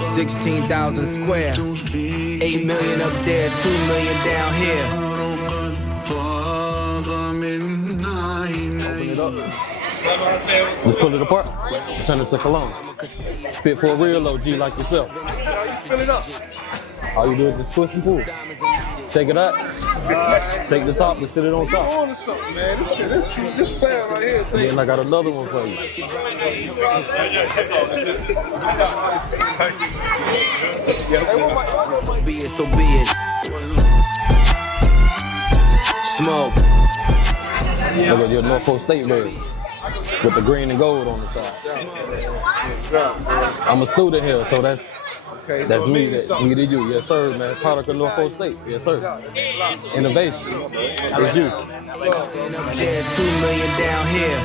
16,000 square, 8 million up there, 2 million down here. Open it up. Just pull it apart. Turn it to cologne. Fit for a real OG like yourself. Fill it up. All you do is just twist and pull. Take it out. Take the top and sit it on top. On to something, man. This player right here. Then I got another one for you. Be it, so be it. Smoke. Look at your Norfolk State red with the green and gold on the side. I'm a student here, so that's me. We did you, yes sir, man. Product of Norfolk State, yes sir. Innovation, it's you. Up there, 2 million down here.